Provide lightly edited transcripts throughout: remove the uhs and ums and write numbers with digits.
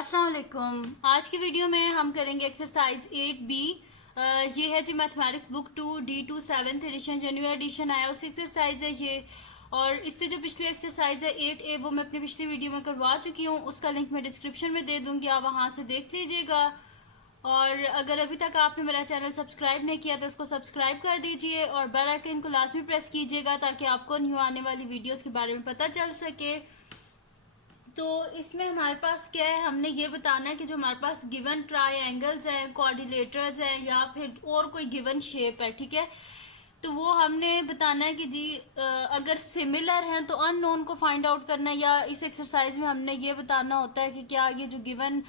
अस्सलाम वालेकुम। आज की वीडियो में हम करेंगे एक्सरसाइज 8B। ये है जी mathematics book 2 D2 7th edition जो न्यू एडिशन आया उस एक्सरसाइज है ये। और इससे जो पिछली एक्सरसाइज है 8A वो मैं अपनी पिछली वीडियो में करवा चुकी हूँ, उसका लिंक मैं डिस्क्रिप्शन में दे दूँगी, आप वहाँ से देख लीजिएगा। और अगर अभी तक आपने मेरा चैनल सब्सक्राइब नहीं किया तो उसको सब्सक्राइब कर दीजिए और बेल आइकन को लाजमी प्रेस कीजिएगा ताकि आपको न्यू आने वाली वीडियोस के बारे में पता चल सके। तो इसमें हमारे पास क्या है, हमने ये बताना है कि जो हमारे पास गिवन ट्रायंगल्स हैं, कोऑर्डिनेटर्स हैं या फिर और कोई गिवन शेप है, ठीक है, तो वो हमने बताना है कि जी अगर सिमिलर हैं तो अननोन को फाइंड आउट करना है, या इस एक्सरसाइज में हमने ये बताना होता है कि क्या ये जो गिवन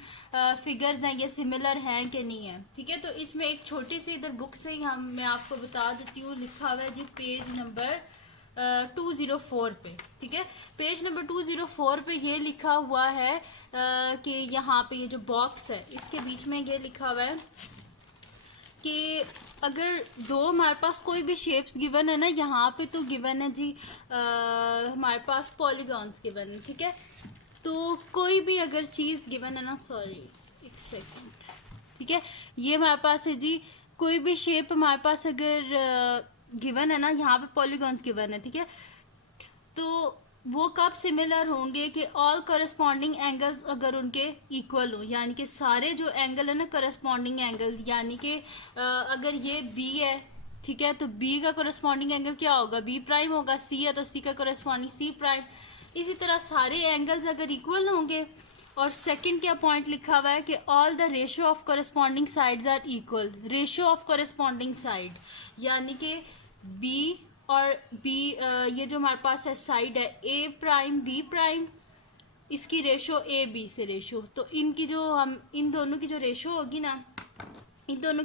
फिगर्स हैं ये सिमिलर हैं कि नहीं है। ठीक है, तो इसमें एक छोटी सी इधर बुक से ही मैं आपको बता देती हूँ, लिखा हुआ है जी पेज नंबर 204 पे। ठीक है, पेज नंबर 204 पे ये लिखा हुआ है कि यहाँ पे ये जो बॉक्स है इसके बीच में ये लिखा हुआ है कि अगर दो हमारे पास कोई भी शेप्स गिवन है ना, यहाँ पे तो गिवन है जी हमारे पास पॉलीगॉन्स गिवन है। ठीक है, तो कोई भी अगर चीज़ गिवन है ना, सॉरी एक सेकेंड, ठीक है, ये हमारे पास है जी कोई भी शेप हमारे पास अगर गिवन है ना, यहाँ पे पॉलीगॉन्स गिवन है, ठीक है, तो वो कब सिमिलर होंगे कि ऑल करस्पॉन्डिंग एंगल्स अगर उनके इक्वल हो, यानी कि सारे जो एंगल है ना करस्पॉन्डिंग एंगल, यानी कि अगर ये बी है, ठीक है, तो बी का करस्पॉन्डिंग एंगल क्या होगा, बी प्राइम होगा, सी है तो सी का करस्पॉन्डिंग सी प्राइम। इसी तरह सारे एंगल्स अगर इक्वल होंगे, और सेकंड क्या पॉइंट लिखा हुआ है कि all the ratio of corresponding sides are equal. Ratio of corresponding side यानी कि बी और बी, ये जो हमारे पास है साइड है ए प्राइम बी प्राइम, इसकी रेशो ए बी से रेशो, तो इनकी जो हम इन दोनों की जो रेशो होगी ना, इन दोनों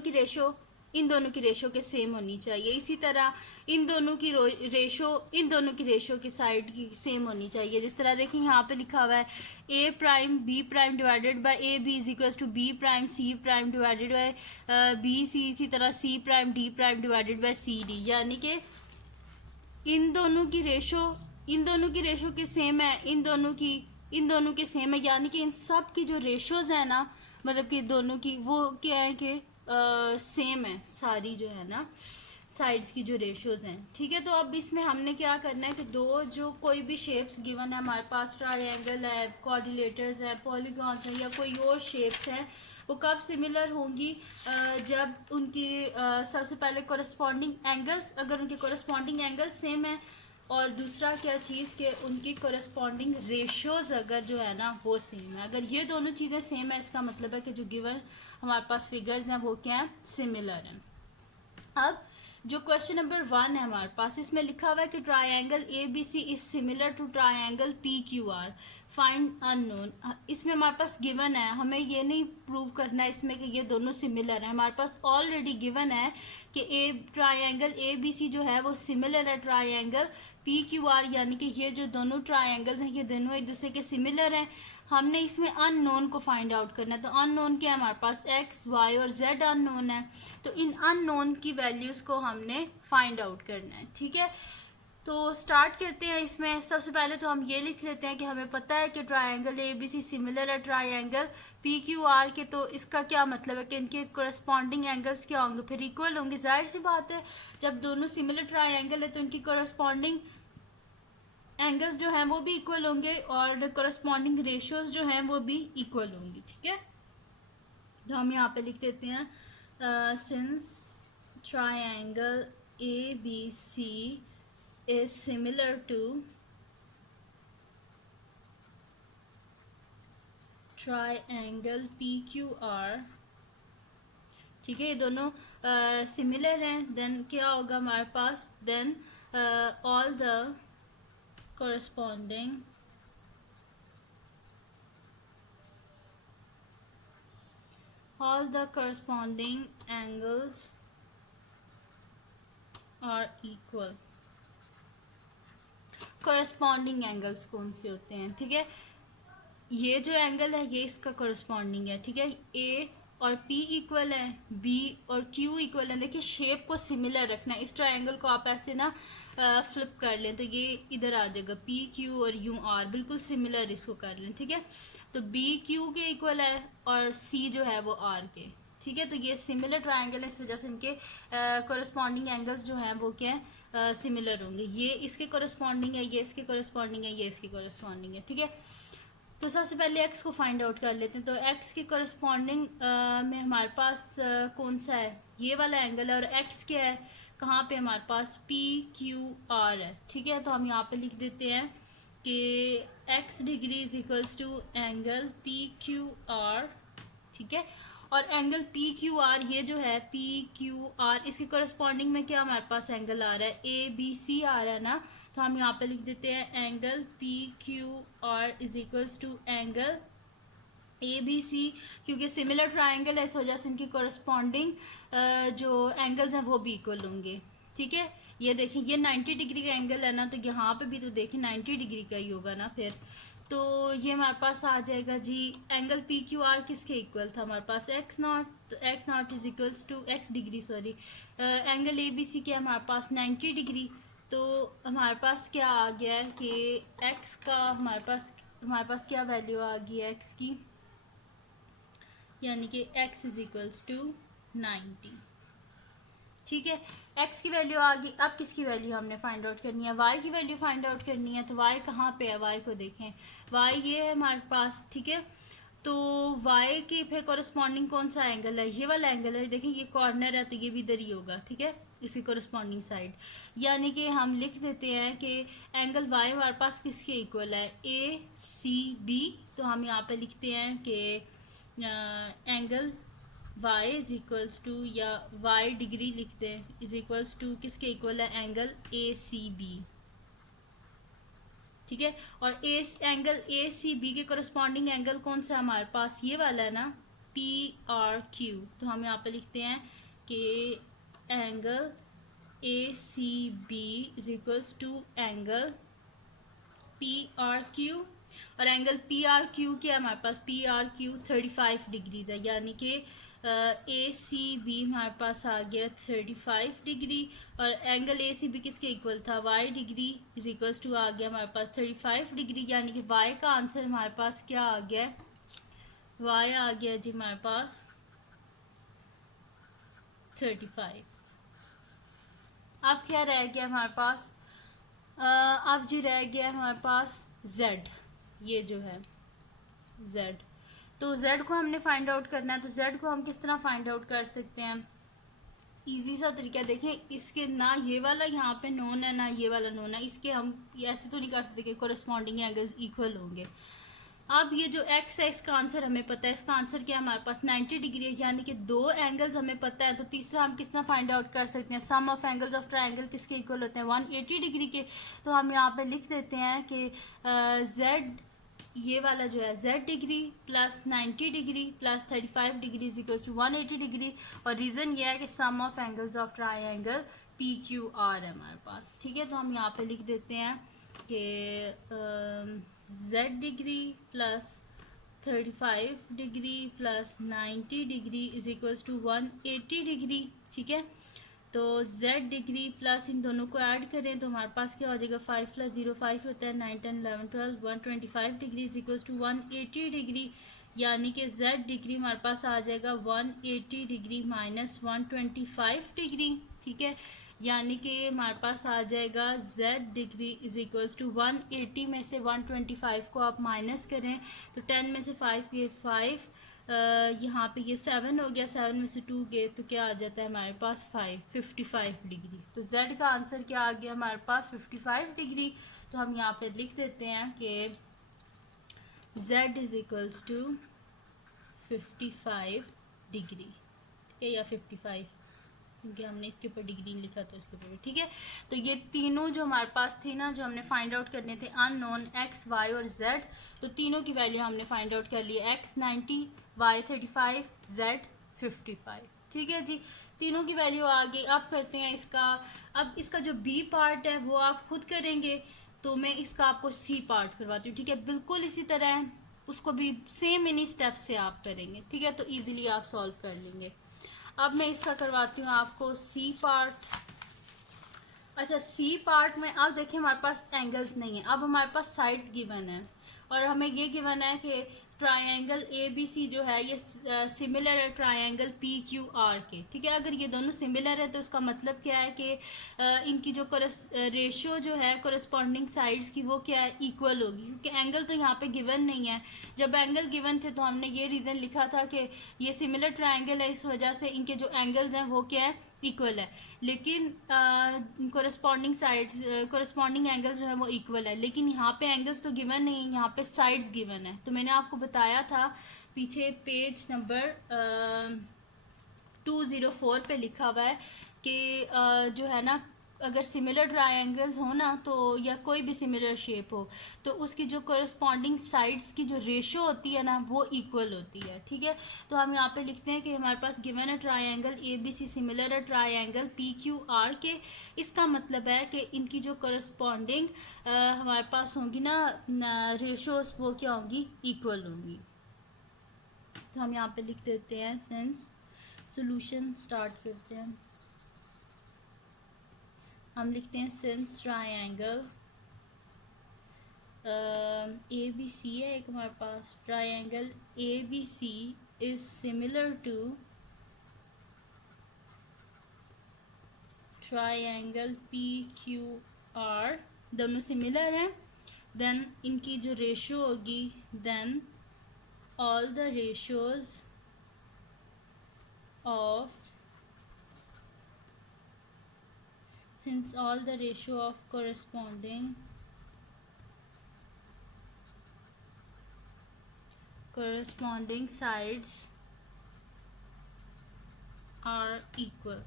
की रेशो के सेम होनी चाहिए। इसी तरह इन दोनों की रेशो की साइड की सेम होनी चाहिए। जिस तरह देखिए यहाँ पे लिखा हुआ है A prime B prime divided by A B is equal to B prime C prime divided by B C, इसी तरह C prime D prime divided by C D, यानी कि इन दोनों की रेशो के सेम है, इन दोनों के सेम है, यानी कि इन सब की जो रेशोज है ना, मतलब कि दोनों की वो क्या है कि सेम है, सारी जो है ना साइड्स की जो रेशोज हैं। ठीक है, तो अब इसमें हमने क्या करना है कि दो जो कोई भी शेप्स गिवन है हमारे पास, ट्रायंगल है, कोऑर्डिनेटर्स है, पॉलीगॉन्स है या कोई और शेप्स हैं, वो कब सिमिलर होंगी, जब उनकी सबसे पहले कोरस्पॉन्डिंग एंगल्स, अगर उनके कोरस्पॉन्डिंग एंगल सेम है, और दूसरा क्या चीज़ कि उनकी कोरस्पॉन्डिंग रेशियोज अगर जो है ना वो सेम है। अगर ये दोनों चीज़ें सेम है इसका मतलब है कि जो गिवन हमारे पास फिगर्स हैं वो क्या है, सिमिलर हैं। अब जो क्वेश्चन नंबर 1 है हमारे पास, इसमें लिखा हुआ है कि triangle A B C is similar to triangle P Q R, find unknown. इसमें हमारे पास गिवन है, हमें ये नहीं प्रूव करना है इसमें कि ये दोनों सिमिलर हैं, हमारे पास ऑलरेडी गिवन है कि ट्रायंगल ए बी सी जो है वो सिमिलर है ट्रायंगल पी क्यू आर, यानी कि ये जो दोनों ट्रायंगल्स हैं ये दोनों एक दूसरे के सिमिलर हैं। हमने इसमें अननोन को फाइंड आउट करना है, तो अननोन क्या है हमारे पास, एक्स वाई और जेड अननोन है, तो इन अननोन की वैल्यूज़ को हमने फाइंड आउट करना है। ठीक है, तो स्टार्ट करते हैं। इसमें सबसे पहले तो हम ये लिख लेते हैं कि हमें पता है कि triangle A B C similar है ट्रायंगल पी क्यू आर के, तो इसका क्या मतलब है कि इनके कोरस्पॉन्डिंग एंगल्स क्या होंगे, फिर इक्वल होंगे। जाहिर सी बात है, जब दोनों सिमिलर ट्रायंगल है तो इनकी कोरस्पॉन्डिंग एंगल्स जो हैं वो भी इक्वल होंगे और कोरस्पॉन्डिंग रेशियोज जो हैं वो भी इक्वल होंगी। ठीक है, तो हम यहाँ पे लिख देते हैं since triangle A B C is similar to triangle P Q R, ठीक है, ये दोनों सिमिलर हैं, देन क्या होगा हमारे पास, then all the corresponding angles are equal। corresponding angles कौन से होते हैं, ठीक है, ये जो एंगल है ये इसका corresponding है। ठीक है, ए और P इक्वल है, B और Q इक्वल है। देखिए शेप को सिमिलर रखना है, इस ट्रायंगल को आप ऐसे ना फ्लिप कर लें तो ये इधर आ जाएगा पी क्यू और यू आर, बिल्कुल सिमिलर इसको कर लें, ठीक है। तो बी क्यू के इक्वल है और सी जो है वो आर के, ठीक है। तो ये सिमिलर ट्रायंगल है, इस वजह से इनके कोरस्पॉन्डिंग एंगल्स जो हैं वो क्या है, सिमिलर होंगे। ये इसके कोरस्पॉन्डिंग है, ये इसके कोरस्पॉन्डिंग है, ये इसके कोरस्पॉन्डिंग है, ठीक है। तो सबसे पहले x को फाइंड आउट कर लेते हैं। तो x के कोरस्पॉन्डिंग में हमारे पास कौन सा है, ये वाला एंगल है, और x क्या है, कहाँ पे हमारे पास पी क्यू आर है, ठीक है। तो हम यहाँ पे लिख देते हैं कि x degree is equals to angle P Q R, ठीक है। और एंगल पी क्यू आर ये जो है पी क्यू आर, इसके कोरस्पॉन्डिंग में क्या हमारे पास एंगल आ रहा है, ए बी सी आ रहा है ना। तो हम यहाँ पे लिख देते हैं angle P Q R is equals to angle A B C, क्योंकि सिमिलर ट्राइंगल है इस वजह से इनकी कोरस्पॉन्डिंग जो एंगल्स हैं वो भी इक्वल होंगे, ठीक है। ये देखें ये 90 डिग्री का एंगल है ना, तो यहाँ पे भी तो देखें 90 डिग्री का ही होगा ना फिर। तो ये हमारे पास आ जाएगा जी एंगल पी क्यू आर किसके इक्वल था हमारे पास, एक्स नॉट। तो x naught is equals to x degree, sorry angle A B C क्या हमारे पास 90 डिग्री। तो हमारे पास क्या आ गया है कि एक्स का हमारे पास क्या वैल्यू आ गई है एक्स की, यानी कि x इज इक्वल्स टू 90, ठीक है। x की वैल्यू आ गई। अब किसकी वैल्यू हमने फाइंड आउट करनी है, y की वैल्यू फाइंड आउट करनी है। तो y कहाँ पे है, y को देखें, y ये है हमारे पास, ठीक है। तो y के फिर कोरस्पॉन्डिंग कौन सा एंगल है, ये वाला एंगल है, देखें ये कॉर्नर है तो ये भी इधर ही होगा, ठीक है, इसकी कोरस्पॉन्डिंग साइड। यानी कि हम लिख देते हैं कि एंगल y हमारे पास किसके इक्वल है, ए सी बी। तो हम यहाँ पे लिखते हैं कि angle y is equals to, या y डिग्री लिखते हैं, इज इक्वल्स टू किसके इक्वल है, एंगल ए सी बी, ठीक है। और एंगल ए सी बी के कोरस्पॉन्डिंग एंगल कौन सा है हमारे पास, ये वाला है ना, पी आर क्यू। तो हम यहाँ पे लिखते हैं कि angle A C B is equals to angle P R Q. और एंगल पी आर क्यू क्या है हमारे पास, पी आर क्यू 35 डिग्रीज है, यानी कि ए सी बी हमारे पास आ गया 35 डिग्री। और एंगल ए सी बी किसके इक्वल था, Y degree is equals to आ गया हमारे पास 35 डिग्री। यानी कि वाई का आंसर हमारे पास क्या आ गया, वाई आ गया जी हमारे पास 35। अब क्या रह गया हमारे पास, अब जी रह गया हमारे पास z, ये जो है z। तो z को हमने फाइंड आउट करना है। तो z को हम किस तरह फाइंड आउट कर सकते हैं, इजी सा तरीका देखें, इसके ना ये वाला यहाँ पे नोन है ना ये वाला नोन है, इसके हम ऐसे तो नहीं कर सकते कि कोरस्पॉन्डिंग एंगल्स इक्वल होंगे। अब ये जो x है इसका आंसर हमें पता है, इसका आंसर क्या है हमारे पास 90 डिग्री है, यानी कि दो एंगल्स हमें पता है। तो तीसरा हम किस तरह फाइंड आउट कर सकते हैं, सम ऑफ एंगल्स ऑफ ट्रायंगल किसके इक्वल होते हैं, 180 डिग्री के। तो हम यहाँ पे लिख देते हैं कि z ये वाला जो है z degree plus 90 degree plus 35 degree is equal to 180 degree. और रीज़न ये है कि sum of angles of triangle P Q R है हमारे पास, ठीक है। तो हम यहाँ पे लिख देते हैं कि z degree plus 35 degree plus 90 degree is equals to 180 degree, ठीक है। तो z डिग्री प्लस इन दोनों को ऐड करें तो हमारे पास क्या हो जाएगा, 5 + 0 5 होता है, 9 10 11 12 125 degree is equals to 180 degree. यानी कि z डिग्री हमारे पास आ जाएगा 180 डिग्री माइनस 125 डिग्री, ठीक है। यानी कि हमारे पास आ जाएगा z degree is equals to 180 में से 125 को आप माइनस करें तो 10 में से 5 ये 5, यहाँ पे ये 7 हो गया, 7 में से 2 गए तो क्या आ जाता है हमारे पास 55 डिग्री। तो z का आंसर क्या आ गया हमारे पास 55 डिग्री। तो हम यहाँ पे लिख देते हैं कि z is equals to 55 degree, ठीक है, या 55, क्योंकि हमने इसके ऊपर डिग्री लिखा तो इसके ऊपर, ठीक है। तो ये तीनों जो हमारे पास थी ना, जो हमने फाइंड आउट करने थे अननोन x, y और z, तो तीनों की वैल्यू हमने फाइंड आउट कर ली, x 90, y 35, z 55, ठीक है जी। तीनों की वैल्यू आ गई। अब करते हैं इसका, अब इसका जो b पार्ट है वो आप खुद करेंगे, तो मैं इसका आपको c पार्ट करवाती हूँ, ठीक है। बिल्कुल इसी तरह है, उसको भी सेम इन्हीं स्टेप से आप करेंगे, ठीक है, तो ईजिली आप सॉल्व कर लेंगे। अब मैं इसका करवाती हूँ आपको सी पार्ट। अच्छा, सी पार्ट में अब देखिए हमारे पास एंगल्स नहीं है, अब हमारे पास साइड्स गिवन है और हमें ये गिवन है कि ट्रायंगल ए बी सी जो है ये सिमिलर है ट्रायंगल पी क्यू आर के। ठीक है, अगर ये दोनों सिमिलर है तो इसका मतलब क्या है कि इनकी जो रेशियो जो है कोरस्पॉन्डिंग साइड्स की वो क्या है, इक्वल होगी, क्योंकि एंगल तो यहाँ पे गिवन नहीं है। जब एंगल गिवन थे तो हमने ये रीज़न लिखा था कि ये सिमिलर ट्रायंगल है, इस वजह से इनके जो एंगल्स हैं वो क्या है, इक्वल है। लेकिन कोरस्पॉन्डिंग साइड्स कोरस्पॉन्डिंग एंगल्स जो है वो इक्वल है, लेकिन यहाँ पे एंगल्स तो गिवन नहीं है, यहाँ पे साइड्स गिवन है। तो मैंने आपको बताया था पीछे पेज नंबर 204 पे लिखा हुआ है कि जो है ना, अगर सिमिलर ट्रायंगल्स हो ना तो या कोई भी सिमिलर शेप हो तो उसकी जो कोरस्पॉन्डिंग साइड्स की जो रेशियो होती है ना वो इक्वल होती है। ठीक है, तो हम यहाँ पे लिखते हैं कि हमारे पास गिवन है triangle A B C similar है ट्रायंगल पी क्यू आर के। इसका मतलब है कि इनकी जो कोरस्पॉन्डिंग हमारे पास होंगी ना रेशियोज वो क्या होंगी, इक्वल होंगी। तो हम यहाँ पे लिख देते हैं सिंस, सॉल्यूशन स्टार्ट करते हैं। हम लिखते हैं since triangle A B C है एक हमारे पास, triangle A B C is similar to triangle P Q R, दोनों सिमिलर हैं। देन इनकी जो रेशियो होगी, then all the ratios of, since all the ratio of corresponding sides are equal।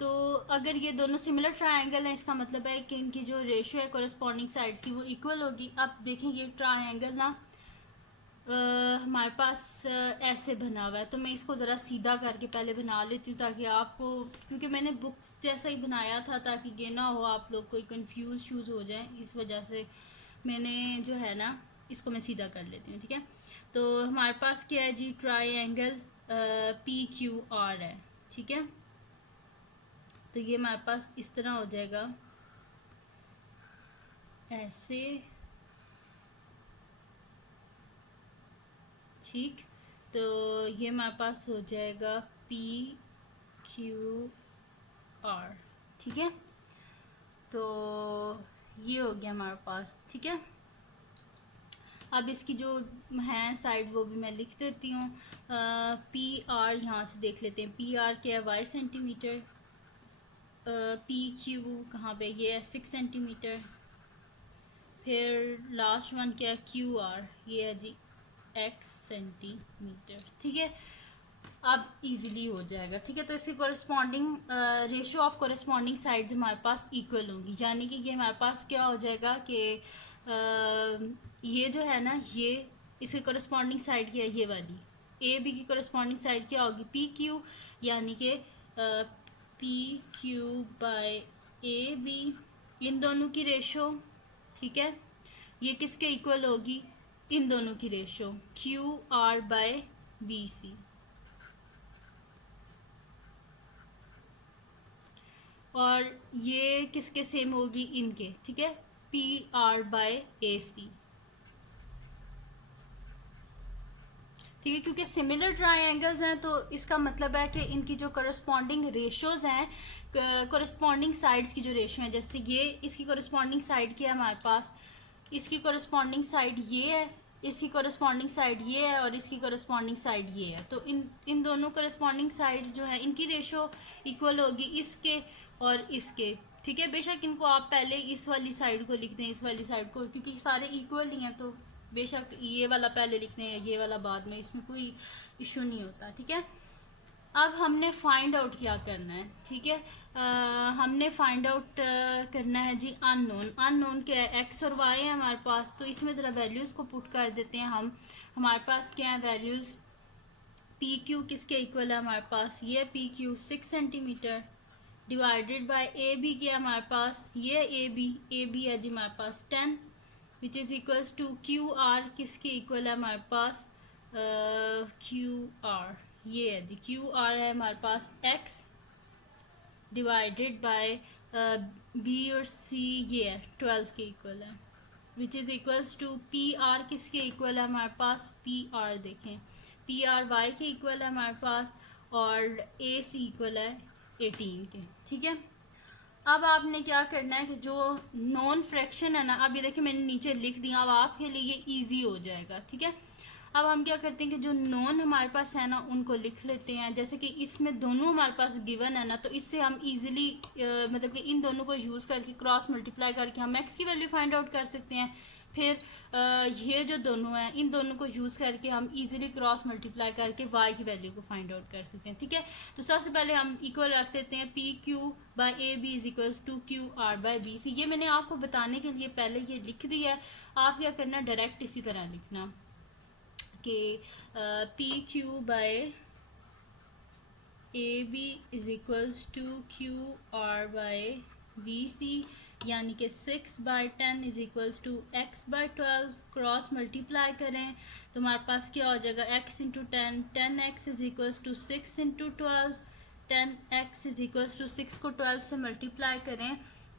तो अगर ये दोनों सिमिलर ट्रायंगल हैं इसका मतलब है कि इनकी जो रेशियो है कोरस्पॉन्डिंग साइड्स की वो इक्वल होगी। अब देखें ये ट्रायंगल ना हमारे पास ऐसे बना हुआ है, तो मैं इसको ज़रा सीधा करके पहले बना लेती हूँ ताकि आपको, क्योंकि मैंने बुक्स जैसा ही बनाया था ताकि ये ना हो आप लोग कोई कंफ्यूज शूज़ हो जाए, इस वजह से मैंने जो है ना इसको मैं सीधा कर लेती हूँ। ठीक है, तो हमारे पास क्या है जी, ट्रायंगल पी क्यू आर है। ठीक है, तो ये हमारे पास इस तरह हो जाएगा ऐसे। ठीक, तो ये हमारे पास हो जाएगा पी क्यू आर। ठीक है, तो ये हो गया हमारे पास। ठीक है, अब इसकी जो है साइड वो भी मैं लिख देती हूँ। पी आर यहाँ से देख लेते हैं, पी आर क्या है, वाई सेंटीमीटर, पी क्यू कहाँ पे, ये है 6 सेंटीमीटर। फिर लास्ट वन क्या है, क्यू आर, ये है जी x सेंटीमीटर। ठीक है, अब इजीली हो जाएगा। ठीक है, तो इसकी corresponding ratio of corresponding sides हमारे पास इक्वल होंगी, यानी कि ये हमारे पास क्या हो जाएगा कि ये जो है ना, ये इसकी कोरस्पॉन्डिंग साइड क्या है, ये वाली ए बी की कोरस्पॉन्डिंग साइड क्या होगी, पी क्यू, यानी कि P Q by A B, इन दोनों की रेशो। ठीक है, ये किसके इक्वल होगी, इन दोनों की ratio Q R by B C. और ये किसके सेम होगी, इनके। ठीक है, P R by A C. ठीक है, क्योंकि सिमिलर ट्रायंगल्स हैं तो इसका मतलब है कि इनकी जो करस्पॉन्डिंग रेशियोज हैं, करस्पॉन्डिंग साइड्स की जो रेशियो है, जैसे ये इसकी करस्पॉन्डिंग साइड क्या है हमारे पास, इसकी करस्पॉन्डिंग साइड ये है, इसकी करस्पॉन्डिंग साइड ये है और इसकी करस्पॉन्डिंग साइड ये है। तो इन दोनों करस्पॉन्डिंग साइड्स जो है इनकी रेशियो इक्वल होगी इसके और इसके। ठीक है, बेशक इनको आप पहले इस वाली साइड को लिख दें, इस वाली साइड को, क्योंकि सारे इक्वल ही हैं तो बेशक ये वाला पहले लिखते हैं ये वाला बाद में, इसमें कोई इशू नहीं होता। ठीक है, अब हमने फाइंड आउट क्या करना है। ठीक है, हमने फाइंड आउट करना है जी अननोन। अननोन क्या है, एक्स और वाई है हमारे पास, तो इसमें ज़रा वैल्यूज़ को पुट कर देते हैं हम। हमारे पास क्या है वैल्यूज़, पी क्यू किसके इक्वल है हमारे पास, ये P Q 6 centimetre divided by A B क्या है हमारे पास, ये ए बी है जी हमारे पास 10 which is equals to Q R किसके इक्वल है हमारे पास, क्यू आर ये है जी, क्यू आर है हमारे पास एक्स डिवाइडेड बाय बी और सी, ये है 12 के इक्वल है, which is equals to P R किसके इक्वल है हमारे पास, पी आर देखें पी आर वाई के इक्वल है हमारे पास, और ए सी इक्वल है 18 के। ठीक है, अब आपने क्या करना है कि जो नॉन फ्रैक्शन है ना, अब ये देखिए मैंने नीचे लिख दिया, अब आपके लिए ये ईजी हो जाएगा। ठीक है, अब हम क्या करते हैं कि जो नॉन हमारे पास है ना उनको लिख लेते हैं। जैसे कि इसमें दोनों हमारे पास गिवन है ना, तो इससे हम इजीली मतलब कि इन दोनों को यूज़ करके क्रॉस मल्टीप्लाई करके हम एक्स की वैल्यू फाइंड आउट कर सकते हैं। फिर ये जो दोनों हैं इन दोनों को यूज़ करके हम इजीली क्रॉस मल्टीप्लाई करके वाई की वैल्यू को फाइंड आउट कर सकते हैं। ठीक है, तो सबसे पहले हम इक्वल रख देते हैं P Q by A B is equals to Q R by B C. ये मैंने आपको बताने के लिए पहले ये लिख दिया है, आप क्या करना डायरेक्ट इसी तरह लिखना कि P Q by A B is equals to Q R by B C, यानी कि 6/10 is equals to x by 12। Cross multiply करें तो हमारे पास क्या हो जाएगा, x into 10, 10x is equals to 6 into 12, 10x is equals to 6 को 12 से मल्टीप्लाई करें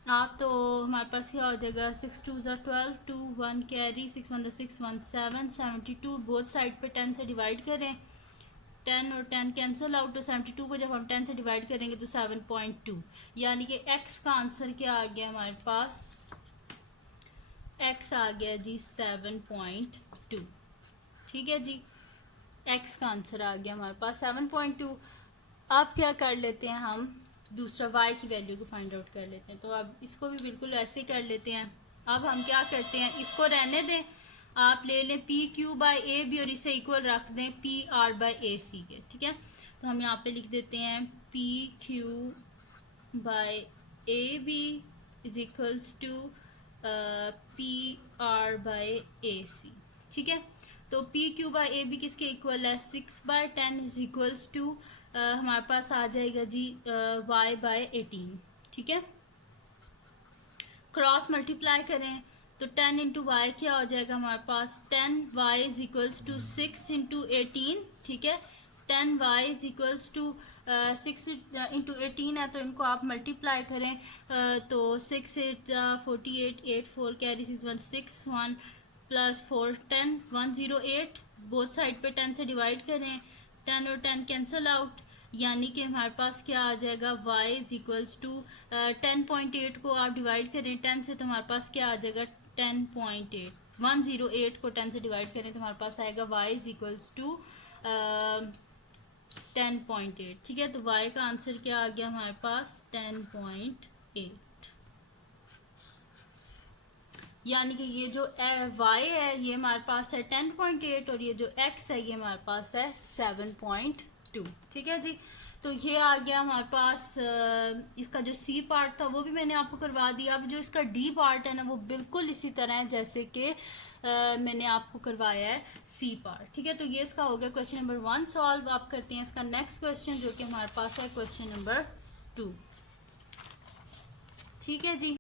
आप, तो हमारे पास क्या हो जाएगा 6 2 ज़ा 12, 2 1 कैरी, 6 1 6 1 7, 72 बोथ साइड पे 10 से डिवाइड करें, 10 और 10 कैंसिल आउट, तो 72 को जब हम 10 से डिवाइड करेंगे तो 7.2, यानी कि x का आंसर क्या आ गया हमारे पास, x आ गया जी 7.2। ठीक है जी, x का आंसर आ गया हमारे पास 7.2। अब क्या कर लेते हैं, हम दूसरा y की वैल्यू को फाइंड आउट कर लेते हैं। तो अब इसको भी बिल्कुल ऐसे ही कर लेते हैं। अब हम क्या करते हैं, इसको रहने दें, आप ले लें P Q by A B और इसे इक्वल रख दें P R by A C के। ठीक है, तो हम यहाँ पे लिख देते हैं P Q by A B is equals to P R by A C. ठीक है, तो P Q by A B किसके इक्वल है, 6/10 इज इक्वल्स टू हमारे पास आ जाएगा जी y बाय 18। ठीक है, क्रॉस मल्टीप्लाई करें तो 10 इंटू वाई क्या हो जाएगा हमारे पास, 10y is equals to 6 into 18। ठीक है, 10y is equals to 6 into 18 है, तो इनको आप मल्टीप्लाई करें तो 6 8 48, 8 4 कैरी 6 1 6 1 प्लस 4 10 108, बोथ साइड पे 10 से डिवाइड करें, 10 और 10 कैंसिल आउट, यानी कि हमारे पास क्या आ जाएगा y इज इक्वल्स टू 10.8 को आप डिवाइड करें 10 से तो हमारे पास क्या आ जाएगा 10.8, 108 को 10 से डिवाइड करें तो हमारे पास आएगा y इज इक्वल्स टू 10.8। ठीक है, तो y का आंसर क्या आ गया हमारे पास 10.8, यानी कि ये जो y है ये हमारे पास है 10.8 और ये जो x है ये हमारे पास है 7.2। ठीक है जी, तो ये आ गया हमारे पास इसका जो सी पार्ट था वो भी मैंने आपको करवा दिया। अब जो इसका डी पार्ट है ना वो बिल्कुल इसी तरह है जैसे कि मैंने आपको करवाया है सी पार्ट। ठीक है, तो ये इसका हो गया क्वेश्चन नंबर 1 सॉल्व। आप करते हैं इसका नेक्स्ट क्वेश्चन जो कि हमारे पास है क्वेश्चन नंबर 2। ठीक है जी,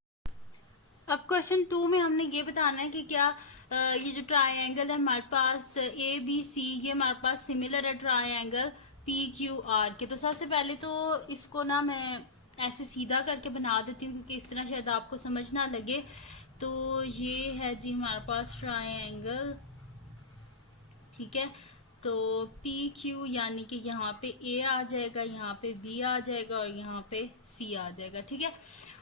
अब क्वेश्चन 2 में हमने ये बताना है कि क्या ये जो ट्रायंगल है हमारे पास ए बी सी, ये हमारे पास सिमिलर है ट्रायंगल पी क्यू आर के। तो सबसे पहले तो इसको ना मैं ऐसे सीधा करके बना देती हूँ क्योंकि इस तरह शायद आपको समझ ना लगे। तो ये है जी हमारे पास ट्रायंगल। ठीक है, तो पी क्यू यानी कि यहाँ पे ए आ जाएगा, यहाँ पे बी आ जाएगा और यहाँ पे सी आ जाएगा। ठीक है,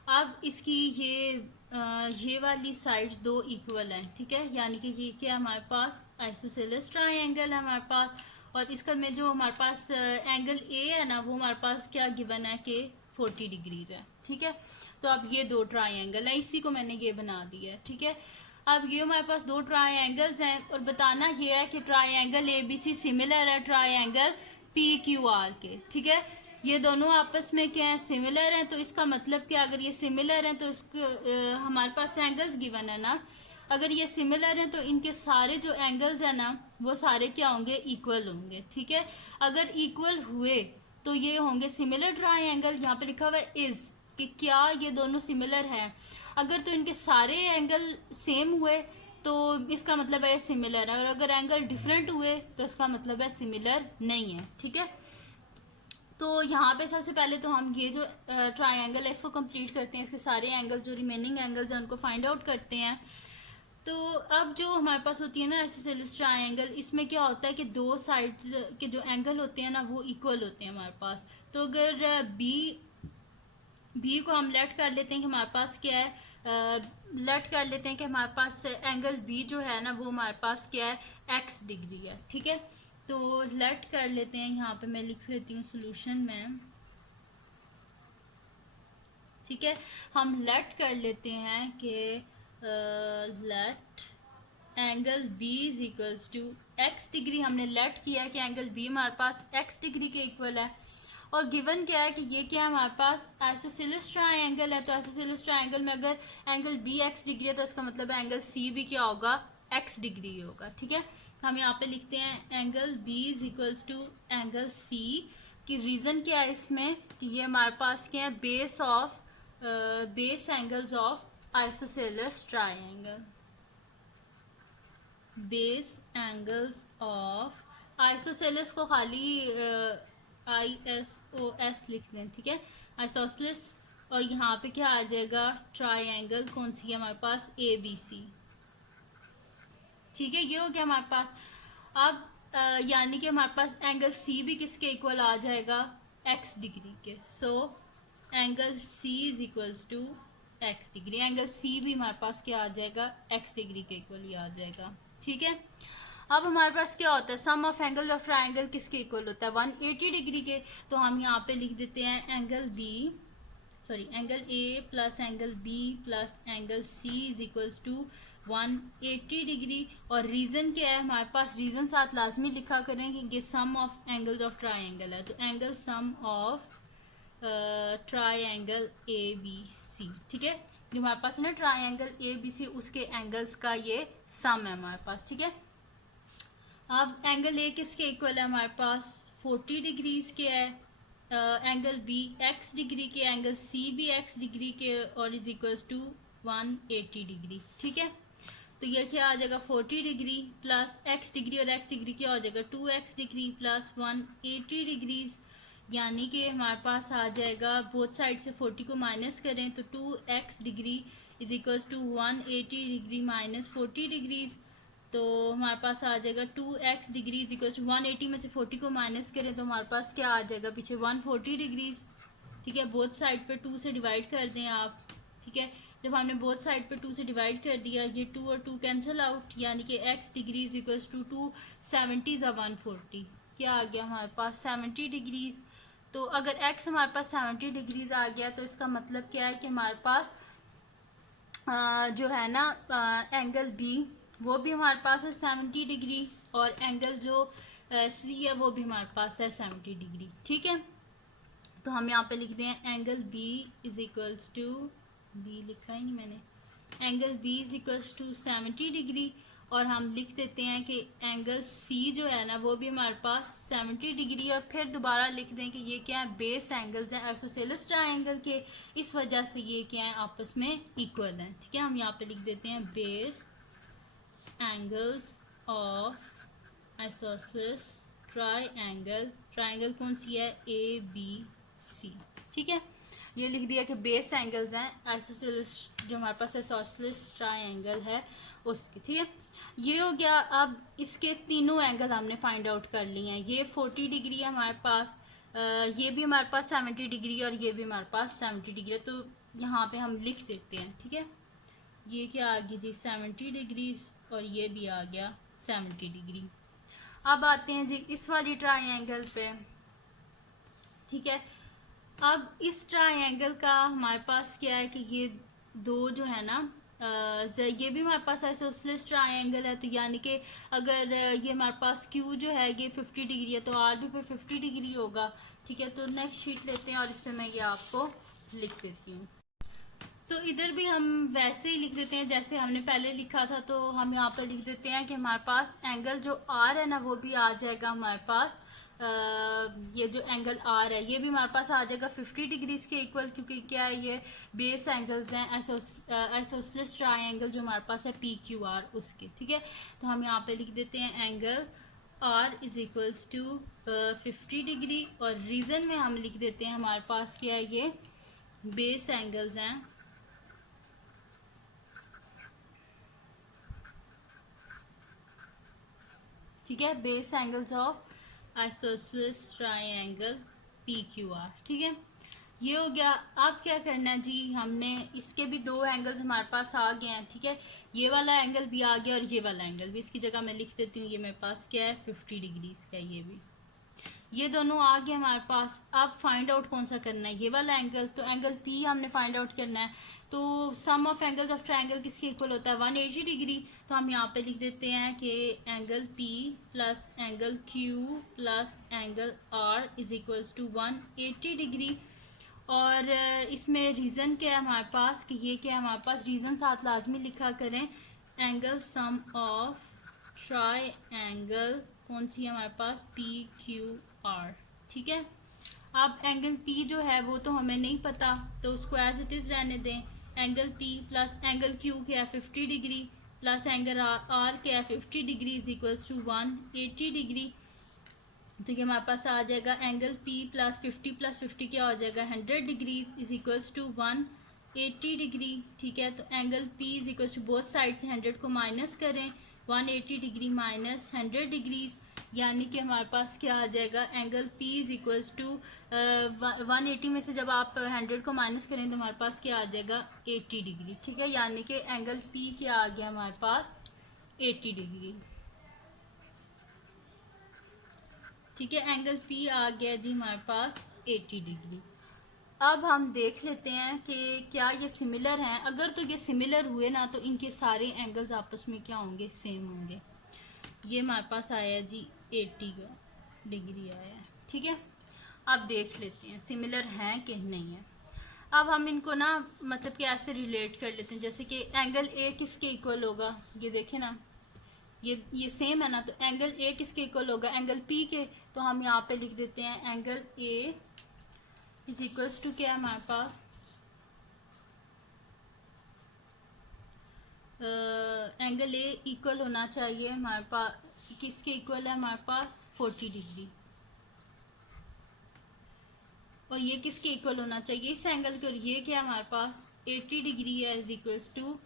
अब इसकी ये वाली साइड्स दो इक्वल हैं। ठीक है, यानी कि ये क्या हमारे पास आइसोसेलेस ट्रायंगल है हमारे पास, और इसका में जो हमारे पास एंगल ए है ना वो हमारे पास क्या गिवन है कि 40 डिग्रीज है। ठीक है, तो अब ये दो ट्रायंगल है, इसी को मैंने ये बना दिया है। ठीक है, अब ये हमारे पास दो ट्रायंगल्स हैं और बताना ये है कि triangle A B C similar है ट्रायंगल पी क्यू आर के। ठीक है, ये दोनों आपस में क्या है, सिमिलर हैं। तो इसका मतलब कि अगर ये सिमिलर हैं तो इसके हमारे पास एंगल्स गिवन है ना, अगर ये सिमिलर हैं तो इनके सारे जो एंगल्स हैं ना वो सारे क्या होंगे, इक्वल होंगे। ठीक है, अगर इक्वल हुए तो ये होंगे सिमिलर ट्रायंगल। यहाँ पे लिखा हुआ है इज कि क्या ये दोनों सिमिलर हैं। अगर तो इनके सारे एंगल सेम हुए तो इसका मतलब है सिमिलर है, और अगर एंगल डिफरेंट हुए तो इसका मतलब है सिमिलर नहीं है। ठीक है, तो यहाँ पे सबसे पहले तो हम ये जो ट्रायंगल है इसको कंप्लीट करते हैं, इसके सारे एंगल्स जो रिमेनिंग एंगल्स हैं उनको फाइंड आउट करते हैं। तो अब जो हमारे पास होती है ना आइसोसेलेस ट्रायंगल, इसमें क्या होता है कि दो साइड्स के जो एंगल होते हैं ना वो इक्वल होते हैं हमारे पास। तो अगर बी को हम लेट कर लेते हैं कि हमारे पास क्या है, लेट कर लेते हैं कि हमारे पास एंगल बी जो है ना वो हमारे पास क्या है, एक्स डिग्री है, ठीक है। तो लेट कर लेते हैं, यहाँ पे मैं लिख लेती हूँ सोल्यूशन में, ठीक है। हम लेट कर लेते हैं कि let angle B is equals to x degree. हमने लेट किया है कि एंगल बी हमारे पास एक्स डिग्री के इक्वल है, और गिवन क्या है कि ये क्या है हमारे पास आइसोसेलेस ट्रायंगल है। तो आइसोसेलेस ट्रायंगल में अगर एंगल बी एक्स डिग्री है तो इसका मतलब है एंगल सी भी क्या होगा, एक्स डिग्री होगा, ठीक है। हम यहाँ पे लिखते हैं angle B is equals to angle C. की रीज़न क्या है इसमें कि ये हमारे पास क्या है, base angles of isosceles triangle, base angles of isosceles को खाली ISOS लिख दें, ठीक है, आइसोसेलेस। और यहाँ पे क्या आ जाएगा, ट्रायंगल कौन सी है हमारे पास, ABC, ठीक है। ये हो गया हमारे पास। अब यानी कि हमारे पास एंगल C भी किसके इक्वल आ जाएगा, एक्स डिग्री के। So angle C is equals to x degree, angle C भी हमारे पास क्या आ जाएगा, एक्स डिग्री के इक्वल ही आ जाएगा, ठीक है। अब हमारे पास क्या होता है, sum of angle of triangle किसके इक्वल होता है, 180 डिग्री के। तो हम यहाँ पे लिख देते हैं angle A plus angle B plus angle C is equals to 180 degree. और रीजन क्या है हमारे पास, रीजन साथ लाजमी लिखा करें कि ये सम ऑफ एंगल्स ऑफ ट्रायंगल है। तो angle sum of triangle ABC, ठीक है। जो हमारे पास है ना ट्रायंगल ABC, उसके एंगल्स का ये सम है हमारे पास, ठीक है। अब एंगल ए किसके इक्वल है हमारे पास, 40 डिग्रीज के है। एंगल बी एक्स डिग्री के, एंगल सी भी एक्स डिग्री के, और इज इक्वल्स टू 180 डिग्री, ठीक है। तो ये क्या आ जाएगा, 40 डिग्री प्लस एक्स डिग्री, और एक्स डिग्री क्या हो जाएगा, 2x डिग्री प्लस 180 डिग्रीज, यानी कि हमारे पास आ जाएगा, बोथ साइड से 40 को माइनस करें तो 2x degree is equals to 180 degree minus 40 degrees. तो हमारे पास आ जाएगा 2x degree is equal to 180 में से 40 को माइनस करें तो हमारे पास क्या आ जाएगा पीछे, 140 डिग्रीज, ठीक है। बोथ साइड पे 2 से डिवाइड कर दें आप, ठीक है। जब हमने बोथ साइड पे 2 से डिवाइड कर दिया, ये 2 और 2 कैंसिल आउट, यानी कि x degree is equal to 270 या 140, क्या आ गया हमारे पास 70 डिग्रीज। तो अगर x हमारे पास 70 डिग्रीज आ गया तो इसका मतलब क्या है कि हमारे पास जो है ना एंगल B वो भी हमारे पास है 70 डिग्री, और एंगल जो C है वो भी हमारे पास है 70 डिग्री, ठीक है। तो हम यहाँ पे लिखते हैं angle B is equals to, B लिखा ही नहीं मैंने, angle B is equals to 70 degree, और हम लिख देते हैं कि एंगल C जो है ना वो भी हमारे पास 70 डिग्री, और फिर दोबारा लिख दें कि ये क्या है, बेस एंगल्स हैं आइसोसेलेस ट्रायंगल के, इस वजह से ये क्या है, आपस में इक्वल हैं, ठीक है। हम यहाँ पे लिख देते हैं base angles of isosceles triangle, triangle कौन सी है, ABC, ठीक है। ये लिख दिया कि बेस एंगल्स हैं आइसोसेलेस, जो हमारे पास आइसोसेलेस ट्रायंगल है उसके, ठीक है। ये हो गया। अब इसके तीनों एंगल हमने फाइंड आउट कर लिए हैं। ये 40 डिग्री है हमारे पास, ये भी हमारे पास 70 डिग्री, और ये भी हमारे पास 70 डिग्री है। तो यहाँ पे हम लिख देते हैं, ठीक है। ये क्या आ गई थी 70 डिग्री, और ये भी आ गया 70 डिग्री। अब आते हैं जी इस वाली ट्रायंगल पे, ठीक है। अब इस ट्रायंगल का हमारे पास क्या है कि ये दो जो है ना, ये भी हमारे पास आइसोसेलेस ट्रायंगल है, तो यानी कि अगर ये हमारे पास Q जो है ये 50 डिग्री है तो R भी फिर 50 डिग्री होगा, ठीक है। तो नेक्स्ट शीट लेते हैं और इस पर मैं ये आपको लिख देती हूँ। तो इधर भी हम वैसे ही लिख देते हैं जैसे हमने पहले लिखा था। तो हम यहाँ पर लिख देते हैं कि हमारे पास एंगल जो R है ना वो भी आ जाएगा हमारे पास, ये जो एंगल R है ये भी हमारे पास आ जाएगा 50 डिग्रीज के इक्वल, क्योंकि क्या है ये बेस एंगल्स हैं आइसोसेलेस ट्रायंगल जो हमारे पास है PQR उसके, ठीक है। तो हम यहाँ पे लिख देते हैं angle R is equals to 50 degree, और रीज़न में हम लिख देते हैं हमारे पास क्या है, ये बेस एंगल्स हैं। ठीक है, base angles of isosceles triangle P Q R. ठीक है, ये हो गया। अब क्या करना है जी, हमने इसके भी दो एंगल्स हमारे पास आ गए हैं। ठीक है, ये वाला एंगल भी आ गया और ये वाला एंगल भी। इसकी जगह मैं लिख देती हूँ, ये मेरे पास क्या है 50 डिग्री का, ये भी, ये दोनों आ गए हमारे पास। अब फाइंड आउट कौन सा करना है, ये वाला एंगल। तो एंगल पी हमने फाइंड आउट करना है। तो सम ऑफ एंगल्स ऑफ ट्रायंगल किसके इक्वल होता है, 180 डिग्री। तो हम यहाँ पे लिख देते हैं कि angle P plus angle Q plus angle R is equals to 180 degree. और इसमें रीज़न क्या है हमारे पास, कि ये क्या है हमारे पास, रीज़न साथ लाजमी लिखा करें। Angle sum of try angle कौन सी है हमारे पास, पी क्यू आर। ठीक है, अब एंगल पी जो है वो तो हमें नहीं पता, तो उसको एज इट इज़ रहने दें। Angle P plus angle Q क्या है 50 डिग्री, प्लस एंगल आर क्या है 50 degree is equals to 180 degree. तो ये हमारे पास आ जाएगा एंगल पी प्लस 50 क्या हो जाएगा 100 degrees is equals to 180 degree. ठीक है, तो angle P is equals to both side से 100 को माइनस करें, 180 डिग्री माइनस 100 डिग्रीज, यानी कि हमारे पास क्या आ जाएगा, angle P is equals to 180 में से जब आप 100 को माइनस करें तो हमारे पास क्या आ जाएगा 80 डिग्री। ठीक है, यानी कि एंगल पी क्या आ गया हमारे पास 80 डिग्री। ठीक है, एंगल पी आ गया जी हमारे पास 80 डिग्री। अब हम देख लेते हैं कि क्या ये सिमिलर हैं। अगर तो ये सिमिलर हुए ना तो इनके सारे एंगल्स आपस में क्या होंगे, सेम होंगे। ये हमारे पास आया जी 80 डिग्री आया है। ठीक है, अब देख लेते हैं सिमिलर हैं कि नहीं है। अब हम इनको ना मतलब कि ऐसे रिलेट कर लेते हैं, जैसे कि एंगल ए किसके इक्वल होगा, ये देखें ना, ये सेम है ना, तो एंगल ए किसके इक्वल होगा, एंगल पी के। तो हम यहाँ पे लिख देते हैं angle A is equals to क्या है हमारे पास, एंगल ए इक्वल होना चाहिए हमारे पास, किसके इक्वल है हमारे पास 40 डिग्री। और ये किसके इक्वल होना चाहिए, इस एंगल के, और ये क्या है हमारे पास 80 डिग्री है is equals to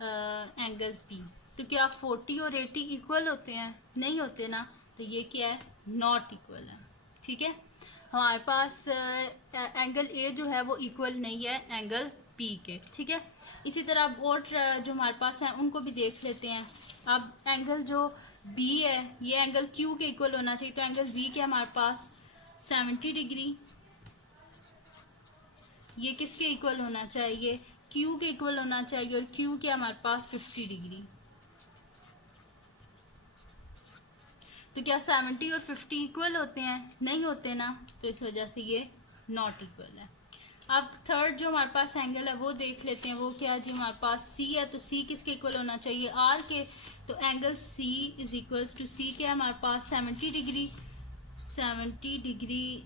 angle P. तो क्या 40 और 80 इक्वल होते हैं, नहीं होते ना, तो ये क्या है नॉट इक्वल है। ठीक है, हमारे पास एंगल ए जो है वो इक्वल नहीं है एंगल पी के। ठीक है, इसी तरह अब और जो हमारे पास हैं उनको भी देख लेते हैं। अब एंगल जो बी है ये एंगल क्यू के इक्वल होना चाहिए, तो एंगल बी के हमारे पास 70 डिग्री, ये किसके इक्वल होना चाहिए, Q के इक्वल होना चाहिए, और Q के हमारे पास 50 डिग्री। तो क्या 70 और 50 इक्वल होते हैं, नहीं होते ना, तो इस वजह से ये नॉट इक्वल है। अब थर्ड जो हमारे पास एंगल है वो देख लेते हैं, वो क्या है जी हमारे पास C है, तो C किसके इक्वल होना चाहिए R के। तो angle C is equals to C के हमारे पास 70 डिग्री, 70 डिग्री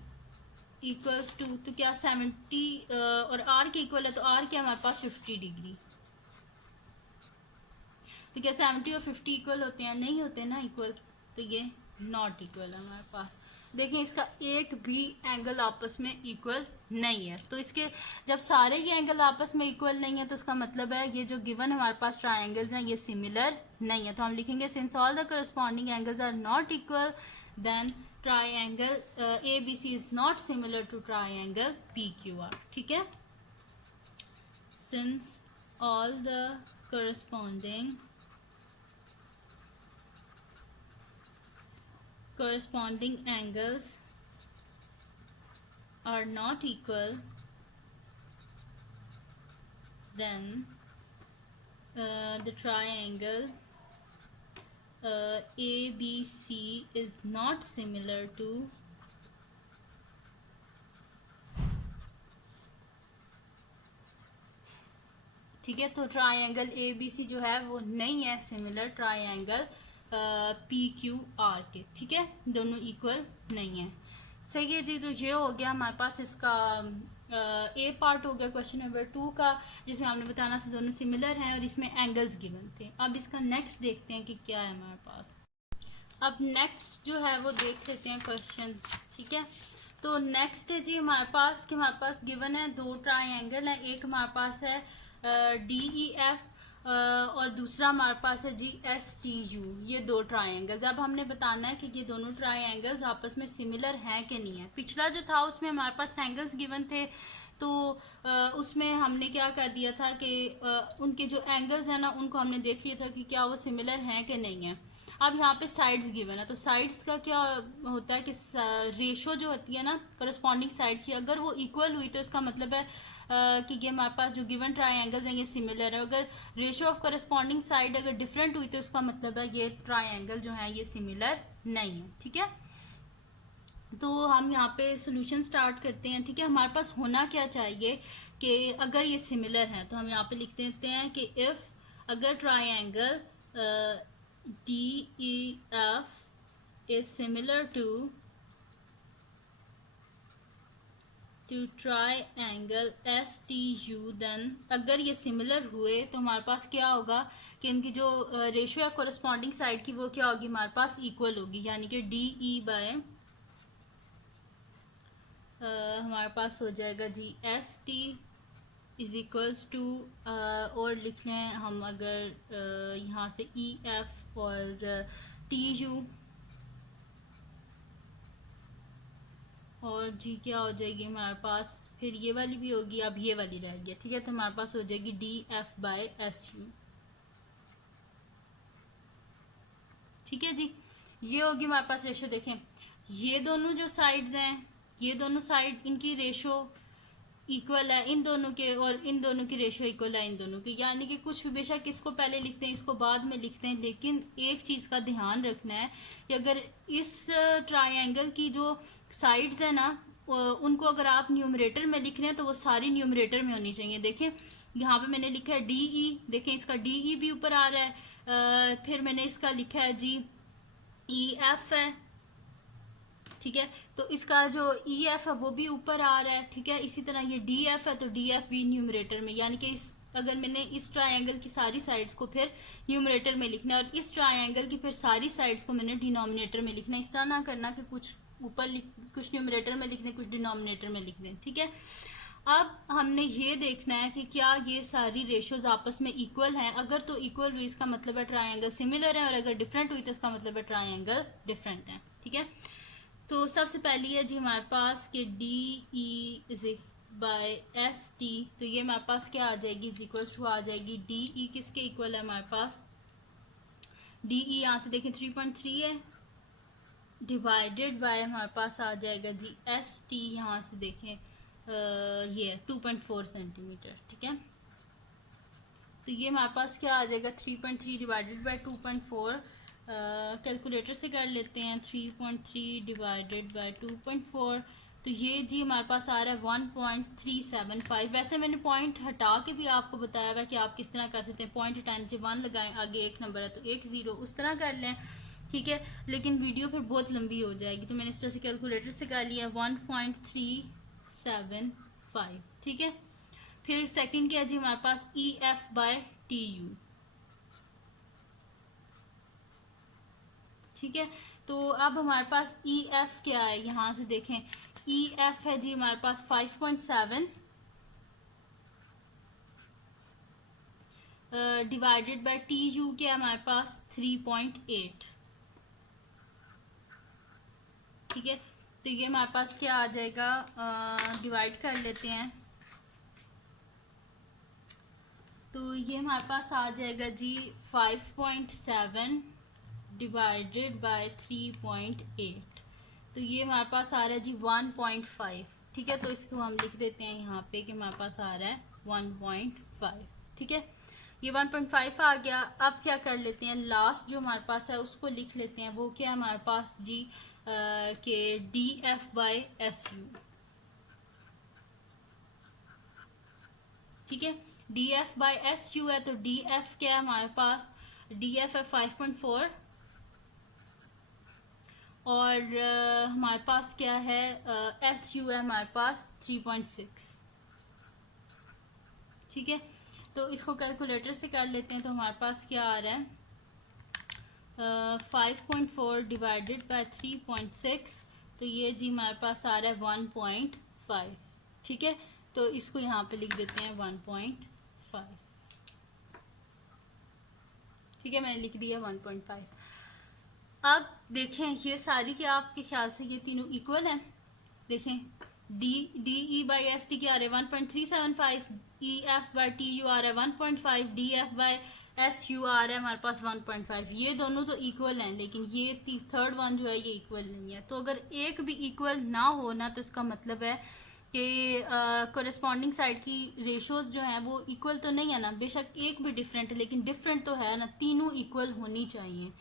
इक्वल्स टू, तो क्या 70 और आर के इक्वल है, तो आर क्या हमारे पास 50 डिग्री। तो क्या 70 और 50 इक्वल होते हैं, नहीं होते ना इक्वल, तो ये नॉट इक्वल है हमारे पास। देखिए इसका एक भी एंगल आपस में इक्वल नहीं है। तो इसके जब सारे ये एंगल आपस में इक्वल नहीं है तो उसका मतलब है ये जो गिवन हमारे पास ट्रायंगल्स हैं ये सिमिलर नहीं है। तो हम लिखेंगे since all the corresponding angles are not equal then triangle ABC is not similar to triangle PQR. ठीक है, since all the corresponding angles are not equal, then the triangle ABC is not similar to ठीक है, तो triangle ABC जो है वो नहीं है सिमिलर ट्रायंगल PQR के। ठीक है, दोनों इक्वल नहीं है। सही है जी, तो ये हो गया हमारे पास इसका ए पार्ट हो गया क्वेश्चन नंबर 2 का, जिसमें हमने बताना था दोनों सिमिलर हैं और इसमें एंगल्स गिवन थे। अब इसका नेक्स्ट देखते हैं कि क्या है हमारे पास। अब नेक्स्ट जो है वो देख लेते हैं क्वेश्चन, ठीक है। तो नेक्स्ट है जी हमारे पास गिवन है दो ट्राइंगल है, एक हमारे पास है DEF और दूसरा हमारे पास है जी STU। ये दो ट्राइंगल्स, अब हमने बताना है कि ये दोनों ट्राइंगल्स आपस में सिमिलर हैं कि नहीं है। पिछला जो था उसमें हमारे पास एंगल्स गिवन थे, तो उसमें हमने क्या कर दिया था कि उनके जो एंगल्स हैं ना उनको हमने देख लिया था कि क्या वो सिमिलर हैं कि नहीं है। अब यहाँ पे साइड्स गिवन है, तो साइड्स का क्या होता है कि रेशो जो होती है ना करस्पॉन्डिंग साइड्स की, अगर वो इक्वल हुई तो इसका मतलब है कि ये हमारे पास जो गिवन ट्राइंगल्स हैं ये सिमिलर है। अगर रेशो ऑफ करस्पॉन्डिंग साइड अगर डिफरेंट हुई तो इसका मतलब है ये ट्राइंगल जो है ये सिमिलर नहीं है, ठीक है। तो हम यहाँ पे सोल्यूशन स्टार्ट करते हैं, ठीक है। हमारे पास होना क्या चाहिए कि अगर ये सिमिलर है तो हम यहाँ पे लिख देते हैं कि इफ़ अगर triangle DEF is similar to triangle STU, then अगर ये सिमिलर हुए तो हमारे पास क्या होगा कि इनकी जो रेशियो है कोरस्पॉन्डिंग साइड की वो क्या होगी, हमारे पास इक्वल होगी, यानी कि DE बाय हमारे पास हो जाएगा जी ST इज इक्वल्स टू, और लिख लें हम अगर यहाँ से EF और TU, और जी क्या हो जाएगी हमारे पास, फिर ये वाली भी होगी, अब ये वाली रह गई, ठीक है। तो हमारे पास हो जाएगी DF बाय SU, ठीक है जी। ये होगी हमारे पास रेशो। देखें ये दोनों जो साइड्स हैं, ये दोनों साइड इनकी रेशो इक्वल है इन दोनों के, और इन दोनों की रेशो इक्वल है इन दोनों की, यानी कि कुछ भी बेशक इसको पहले लिखते हैं इसको बाद में लिखते हैं, लेकिन एक चीज़ का ध्यान रखना है कि अगर इस ट्राइंगल की जो साइड्स है ना उनको अगर आप न्यूमरेटर में लिख रहे हैं तो वो सारी न्यूमरेटर में होनी चाहिए। देखें यहाँ पे मैंने लिखा है DE, देखें इसका DE भी ऊपर आ रहा है, फिर मैंने इसका लिखा है जी EF है, ठीक है। तो इसका जो EF है वो भी ऊपर आ रहा है, ठीक है। इसी तरह ये DF है तो DF भी न्यूमरेटर में, यानी कि इस अगर मैंने इस ट्राइंगल की सारी साइड्स को फिर न्यूमरेटर में लिखना है और इस ट्राइंगल की फिर सारी साइड्स को मैंने डिनोमिनेटर में लिखना है। इस तरह ना करना कि कुछ ऊपर कुछ न्यूमरेटर में लिख दें कुछ डिनोमिनेटर में लिख दें, ठीक है। अब हमने ये देखना है कि क्या ये सारी रेशोज आपस में इक्वल हैं। अगर तो इक्वल हुई इसका मतलब है ट्राइंगल सिमिलर है, और अगर डिफरेंट हुई तो इसका मतलब है ट्राइंगल डिफरेंट है, ठीक है। तो सबसे पहली है जी हमारे पास कि DE इज बाय ST, तो ये हमारे पास क्या आ जाएगी, इज इक्वल्स टू आ जाएगी DE किसके इक्वल है हमारे पास, DE यहाँ से देखें 3.3 है, डिवाइडेड बाय हमारे पास आ जाएगा जी ST यहाँ से देखें ये 2.4 सेंटीमीटर, ठीक है। तो ये हमारे पास क्या आ जाएगा 3.3 डिवाइडेड बाय 2.4, कैलकुलेटर से कर लेते हैं 3.3 डिवाइडेड बाय 2.4, तो ये जी हमारे पास आ रहा है 1.375। वैसे मैंने पॉइंट हटा के भी आपको बताया हुआ कि आप किस तरह कर सकते हैं, पॉइंट हटाने से 1 लगाएं, आगे एक नंबर है तो 1 0 उस तरह कर लें, ठीक है। लेकिन वीडियो फिर बहुत लंबी हो जाएगी, तो मैंने इस तरह से कैलकुलेटर से कर लिया 1.375, ठीक है। फिर सेकंड क्या है जी हमारे पास EF बाय TU, ठीक है। तो अब हमारे पास EF क्या है, यहाँ से देखें EF है जी हमारे पास 5.7 डिवाइडेड बाय TU क्या है हमारे पास 3.8, ठीक है। तो ये हमारे पास क्या आ जाएगा, डिवाइड कर लेते हैं, तो ये हमारे पास आ जाएगा जी 5.7 डिवाइडेड बाय 3.8, तो ये हमारे पास आ रहा है जी 1.5, ठीक है। तो इसको हम लिख देते हैं यहाँ पे कि हमारे पास आ रहा है 1.5, ठीक है। ये 1.5 आ गया। अब क्या कर लेते हैं, लास्ट जो हमारे पास है उसको लिख लेते हैं, वो क्या हमारे पास जी के DF बाय SU, ठीक है। DF बाय SU है तो DF क्या है हमारे पास, DF है 5.4 और हमारे पास क्या है SU है हमारे पास 3.6, ठीक है। तो इसको कैलकुलेटर से कर लेते हैं, तो हमारे पास क्या आ रहा है 5.4 डिवाइडेड बाय 3.6, तो ये जी हमारे पास आ रहा है 1.5। ठीक है, तो इसको यहाँ पे लिख देते हैं 1.5। ठीक है, मैंने लिख दिया 1.5। अब देखें ये सारी क्या आपके ख्याल से ये तीनों इक्वल हैं? देखें D E by S T क्या आ रहा है 1.375, E F by T U आ रहा है 1.5, D F by S U आ रहा है हमारे पास 1.5। ये दोनों तो इक्वल हैं, लेकिन ये थर्ड वन जो है ये इक्वल नहीं है। तो अगर एक भी इक्वल ना हो ना, तो इसका मतलब है कि कोरेस्पॉन्डिंग साइड की रेशोज जो हैं वो इक्वल तो नहीं है ना। बेशक एक भी डिफरेंट है, लेकिन डिफरेंट तो है ना, तीनों इक्वल होनी चाहिए।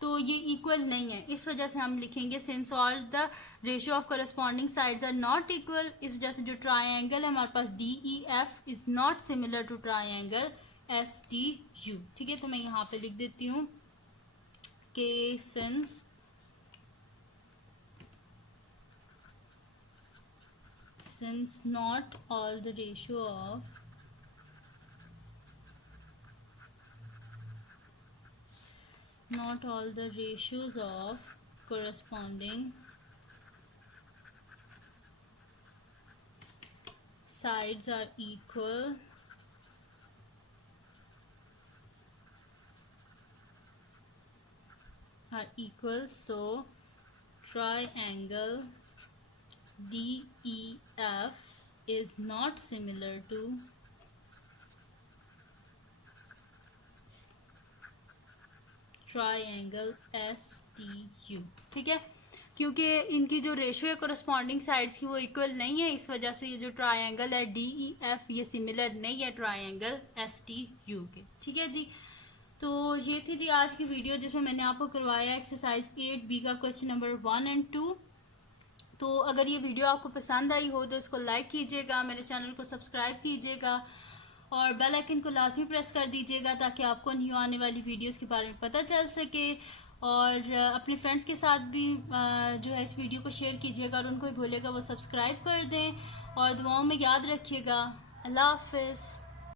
तो ये इक्वल नहीं है, इस वजह से हम लिखेंगे since all the ratio of corresponding sides are not equal. इस वजह से जो ट्राइंगल है हमारे पास D E F is not similar to triangle S T U. ठीक है, तो मैं यहाँ पे लिख देती हूँ कि since not all the ratio of not all the ratios of corresponding sides are equal, so triangle DEF is not similar to triangle S T U. ठीक है, क्योंकि इनकी जो रेशियो है कोरस्पॉन्डिंग साइड्स की वो इक्वल नहीं है, इस वजह से ये जो ट्राइंगल है डी ई एफ ये सिमिलर नहीं है ट्राइंगल एस टी यू के। ठीक है जी, तो ये थी जी आज की वीडियो जिसमें मैंने आपको करवाया एक्सरसाइज 8B का क्वेश्चन नंबर 1 और 2। तो अगर ये वीडियो आपको पसंद आई हो तो इसको लाइक कीजिएगा, मेरे चैनल को सब्सक्राइब कीजिएगा और बेल आइकन को लाजमी प्रेस कर दीजिएगा ताकि आपको न्यू आने वाली वीडियोस के बारे में पता चल सके। और अपने फ्रेंड्स के साथ भी जो है इस वीडियो को शेयर कीजिएगा और उनको भी भूलेगा वो सब्सक्राइब कर दें और दुआओं में याद रखिएगा। अल्लाह हाफिज़।